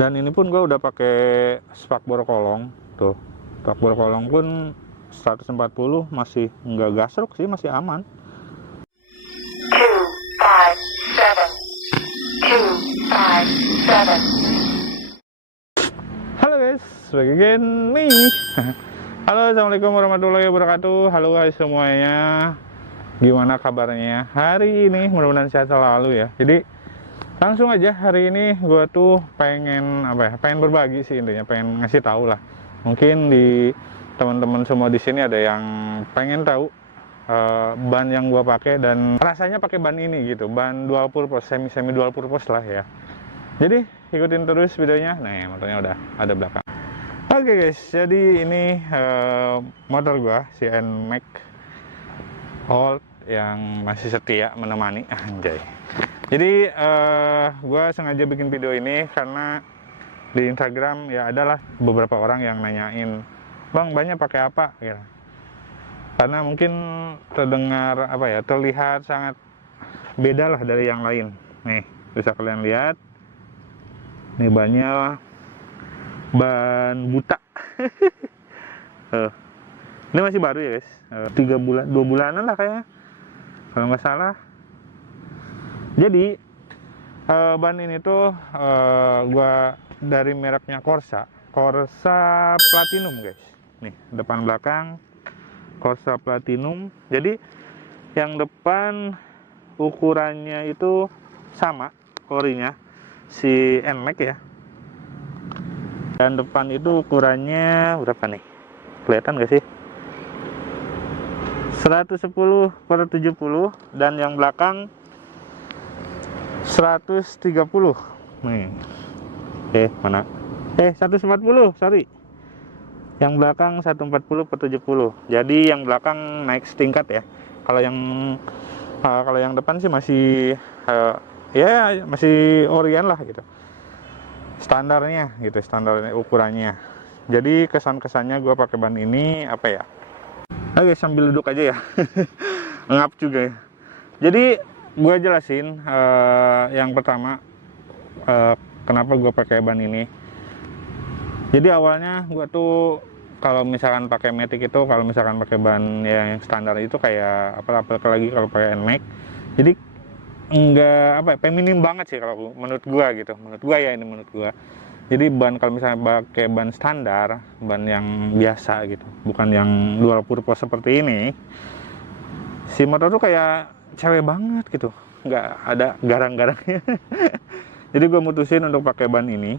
Dan ini pun gue udah pakai spakbor kolong tuh. Spakbor kolong pun 140 masih nggak gasruk sih, masih aman. 257. Halo guys, back again me. Halo, assalamualaikum warahmatullahi wabarakatuh. Halo guys semuanya, gimana kabarnya hari ini? Mudah-mudahan sehat selalu ya. Jadi langsung aja hari ini gue tuh pengen pengen berbagi sih, intinya pengen ngasih tahu lah. Mungkin di teman-teman semua di sini ada yang pengen tahu ban yang gue pakai dan rasanya pakai ban ini gitu, ban dual purpose, semi dual purpose lah ya. Jadi ikutin terus videonya. Nah, motornya udah ada belakang. Oke guys, jadi ini motor gue si NMAX Old yang masih setia menemani, anjay. Jadi gue sengaja bikin video ini karena di Instagram ya adalah beberapa orang yang nanyain, bang banyak pakai apa gitu. Karena mungkin terdengar terlihat sangat beda lah dari yang lain. Nih bisa kalian lihat, nih bannya ban buta. Ini masih baru ya guys, 2 bulanan lah kayaknya kalau nggak salah. Jadi ban ini tuh gua dari mereknya Corsa Platinum guys. Nih depan belakang Corsa Platinum. Jadi yang depan ukurannya itu sama orinya si NMAX ya. Dan depan itu ukurannya berapa nih? Kelihatan gak sih? 110/70 dan yang belakang 130. Nih. Mana? 140, sorry. Yang belakang 140/70. Jadi yang belakang naik setingkat ya. Kalau yang depan sih masih masih orian lah gitu. Standarnya gitu, standarnya ukurannya. Jadi kesannya gue pakai ban ini apa ya? Oke, sambil duduk aja ya. Ngap juga ya. Jadi gue jelasin yang pertama kenapa gue pakai ban ini. Jadi awalnya gue tuh kalau misalkan pakai Matic itu, kalau misalkan pakai ban yang standar itu kayak apalagi kalau pakai NMAX, jadi enggak feminim banget sih kalau menurut gue gitu. Menurut gue ya, ini menurut gue. Jadi ban kalau misalnya pakai ban standar, ban yang biasa gitu, bukan yang dual purpose seperti ini, si motor tuh kayak cewek banget gitu, nggak ada garang-garangnya. Jadi gue mutusin untuk pakai ban ini.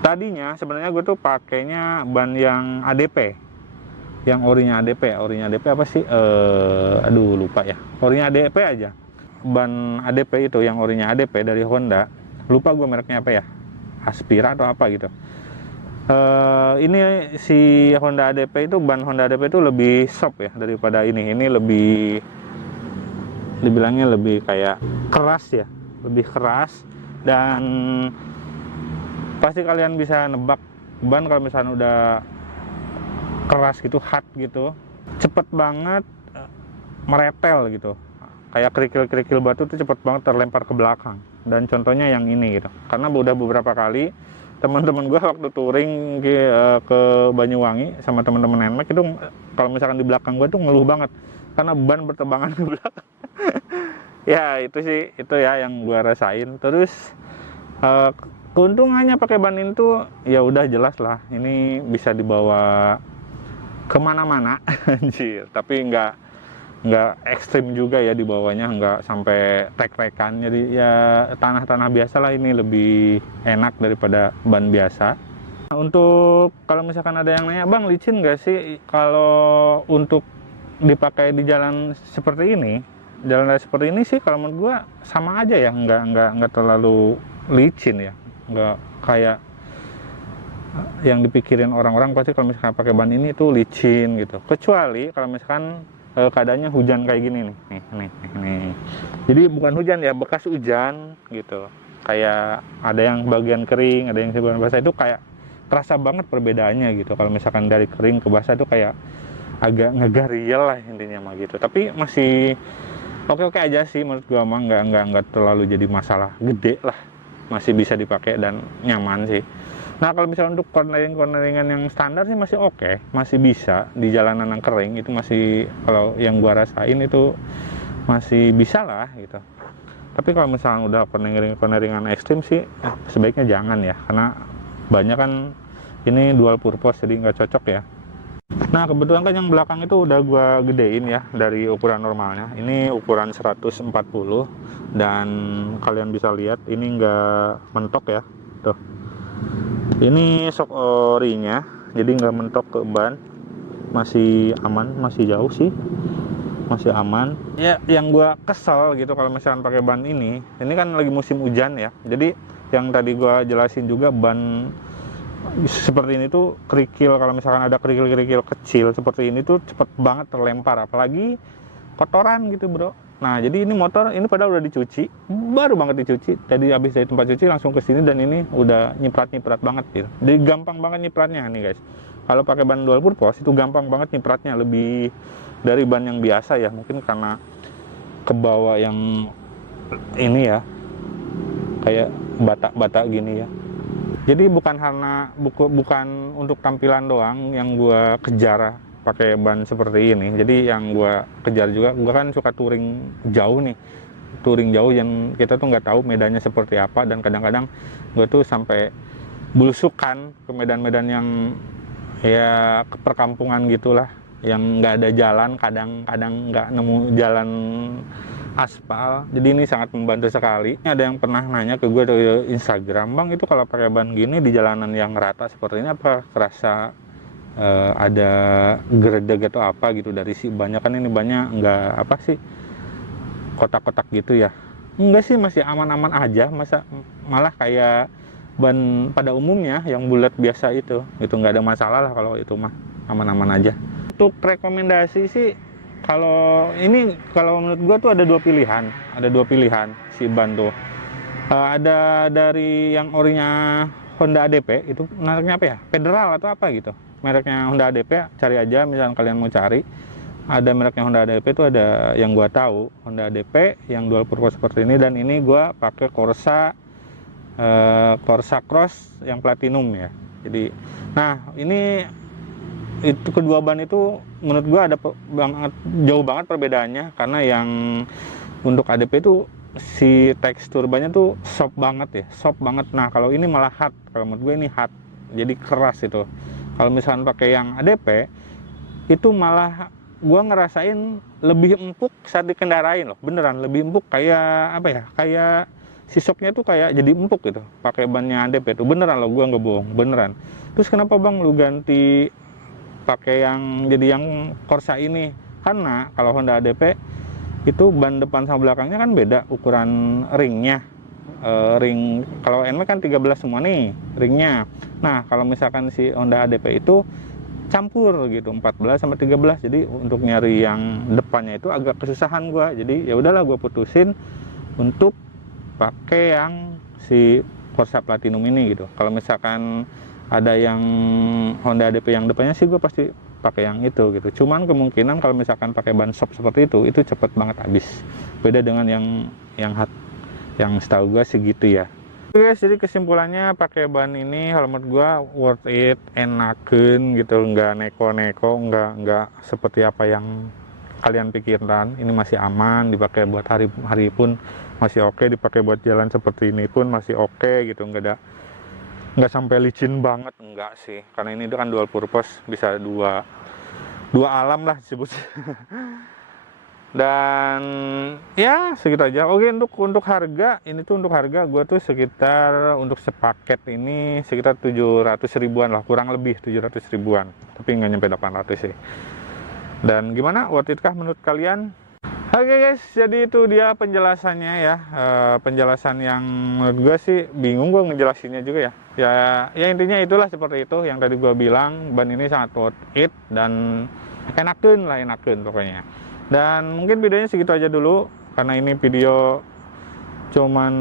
Tadinya sebenarnya gue tuh pakainya ban yang ADP, yang orinya ADP. Orinya ADP apa sih? Aduh lupa ya. Orinya ADP aja. Ban ADP itu yang orinya ADP dari Honda. Lupa gue mereknya apa ya? Aspira atau apa gitu. Ini si Honda ADP itu, ban Honda ADP itu lebih soft ya daripada ini. Ini lebih, dibilangnya lebih kayak keras ya, lebih keras. Dan pasti kalian bisa nebak ban kalau misalnya udah keras gitu, hard gitu, cepet banget meretel gitu, kayak kerikil-kerikil batu tuh cepet banget terlempar ke belakang. Dan contohnya yang ini gitu, karena udah beberapa kali teman-teman gue waktu touring ke Banyuwangi sama teman-teman NMAX itu, kalau misalkan di belakang gue tuh ngeluh banget karena ban bertebangan ke belakang. Ya itu sih, itu ya yang gue rasain. Terus keuntungannya pakai ban ini tuh ya udah jelas lah, ini bisa dibawa kemana-mana. Anjir, tapi nggak ekstrim juga ya dibawanya, nggak sampai trek-trekan. Jadi ya tanah-tanah biasa lah, ini lebih enak daripada ban biasa. Untuk kalau misalkan ada yang nanya, bang licin nggak sih kalau untuk dipakai di jalan seperti ini? Jalan seperti ini sih kalau menurut gua sama aja ya, nggak terlalu licin ya, nggak kayak yang dipikirin orang-orang. Pasti kalau misalkan pakai ban ini tuh licin gitu, kecuali kalau misalkan keadaannya hujan kayak gini nih. Jadi bukan hujan ya, bekas hujan gitu, kayak ada yang bagian kering, ada yang bagian basah, itu kayak terasa banget perbedaannya gitu. Kalau misalkan dari kering ke basah itu kayak agak ngegariel lah intinya mah gitu. Tapi masih oke aja sih menurut gua mah, nggak terlalu jadi masalah gede lah. masih bisa dipakai dan nyaman sih. Nah kalau misalnya untuk cornering-corneringan yang standar sih masih oke, masih bisa di jalanan yang kering itu masih, kalau yang gua rasain itu masih bisa lah gitu. Tapi kalau misalnya udah corneringan ekstrim sih sebaiknya jangan ya, karena banyak kan ini dual purpose jadi nggak cocok ya. Nah kebetulan kan yang belakang itu udah gua gedein ya dari ukuran normalnya. Ini ukuran 140 dan kalian bisa lihat ini nggak mentok ya. Tuh. Ini shock ori-nya, jadi nggak mentok ke ban, masih aman, masih jauh sih, masih aman. Ya, yang gua kesel gitu kalau misalkan pakai ban ini kan lagi musim hujan ya. Jadi yang tadi gua jelasin juga, ban seperti ini tuh kerikil, kalau misalkan ada kerikil-kerikil kecil seperti ini tuh cepet banget terlempar, apalagi kotoran gitu bro. Nah jadi ini motor ini padahal udah dicuci, baru banget dicuci tadi, habis dari tempat cuci langsung ke sini, dan ini udah nyiprat banget gitu. Jadi gampang banget nyipratnya nih guys. Kalau pakai ban dual purpose itu gampang banget nyipratnya, lebih dari ban yang biasa ya, mungkin karena ke bawah yang ini ya, kayak bata-bata gini ya. Jadi bukan untuk tampilan doang yang gua kejar pakai ban seperti ini. Jadi yang gua kejar juga, gua kan suka touring jauh nih, touring jauh yang kita tuh nggak tahu medannya seperti apa, dan kadang-kadang gua tuh sampai belusukan ke medan-medan yang ya ke perkampungan gitulah, yang nggak ada jalan, kadang-kadang nggak nemu jalan aspal. Jadi ini sangat membantu sekali. Ada yang pernah nanya ke gue di Instagram, bang itu kalau pakai ban gini di jalanan yang rata seperti ini apa kerasa ada geredeg atau apa gitu dari si banyak, kan ini banyak nggak apa sih kotak-kotak gitu ya. Enggak sih, masih aman-aman aja, malah kayak ban pada umumnya yang bulat biasa itu nggak ada masalah lah, kalau itu mah aman-aman aja. Untuk rekomendasi sih, kalau menurut gua tuh ada dua pilihan si ban tuh. Ada dari yang orinya Honda ADP, itu mereknya apa ya, Federal atau apa gitu, mereknya Honda ADP, cari aja misalnya kalian mau cari. Ada mereknya Honda ADP itu, ada yang gua tahu Honda ADP yang dual purpose seperti ini, dan ini gua pakai Corsa Cross yang platinum ya. Jadi nah ini itu kedua ban itu menurut gua ada jauh banget perbedaannya, karena yang untuk ADP itu si tekstur bannya tuh soft banget. Nah kalau ini malah hard, kalau menurut gue ini hard, jadi keras itu. Kalau misalkan pakai yang ADP itu malah gue ngerasain lebih empuk saat dikendarain loh, beneran lebih empuk, kayak apa ya, kayak si shocknya tuh kayak jadi empuk gitu pakai bannya ADP itu, beneran loh, gue nggak bohong, beneran. Terus kenapa bang lu ganti pakai yang jadi yang Corsa ini? Karena kalau Honda ADP itu ban depan sama belakangnya kan beda ukuran ringnya. Ring kalau NMAX kan 13 semua nih ringnya. Nah kalau misalkan si Honda ADP itu campur gitu, 14 sama 13. Jadi untuk nyari yang depannya itu agak kesusahan gua. Jadi ya udahlah, gua putusin untuk pakai yang si Corsa Platinum ini gitu. Kalau misalkan ada yang Honda ADP yang depannya sih gue pasti pakai yang itu gitu. Cuman kemungkinan kalau misalkan pakai ban shop seperti itu cepet banget habis. Beda dengan yang hard, yang setahu gue segitu ya. Oke guys, jadi kesimpulannya pakai ban ini kalau menurut gue worth it, enakeun gitu, nggak neko-neko, nggak seperti apa yang kalian pikirkan. Ini masih aman, dipakai buat hari pun masih oke, dipakai buat jalan seperti ini pun masih oke gitu, nggak sampai licin banget, enggak sih, karena ini kan dual purpose, bisa dua alam lah disebut. Dan ya segitu aja. Oke, untuk harga ini tuh, untuk harga gue tuh sekitar untuk sepaket ini sekitar 700 ribuan lah, kurang lebih 700 ribuan, tapi nggak nyampe 800 sih. Dan gimana, worth it kah menurut kalian? Oke guys, jadi itu dia penjelasannya ya. Penjelasan yang menurut gue sih bingung gue ngejelasinnya juga ya. Ya intinya itulah seperti itu yang tadi gue bilang, ban ini sangat worth it dan enakeun pokoknya. Dan mungkin videonya segitu aja dulu, karena ini video cuman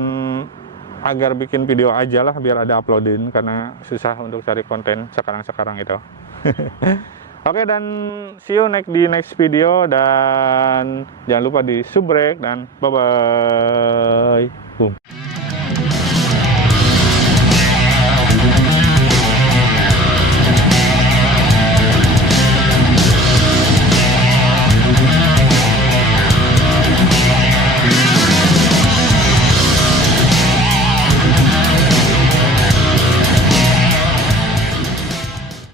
agar bikin video aja lah, biar ada uploadin, karena susah untuk cari konten sekarang itu. Oke, dan see you di next video, dan jangan lupa di subrek, dan bye bye. Boom.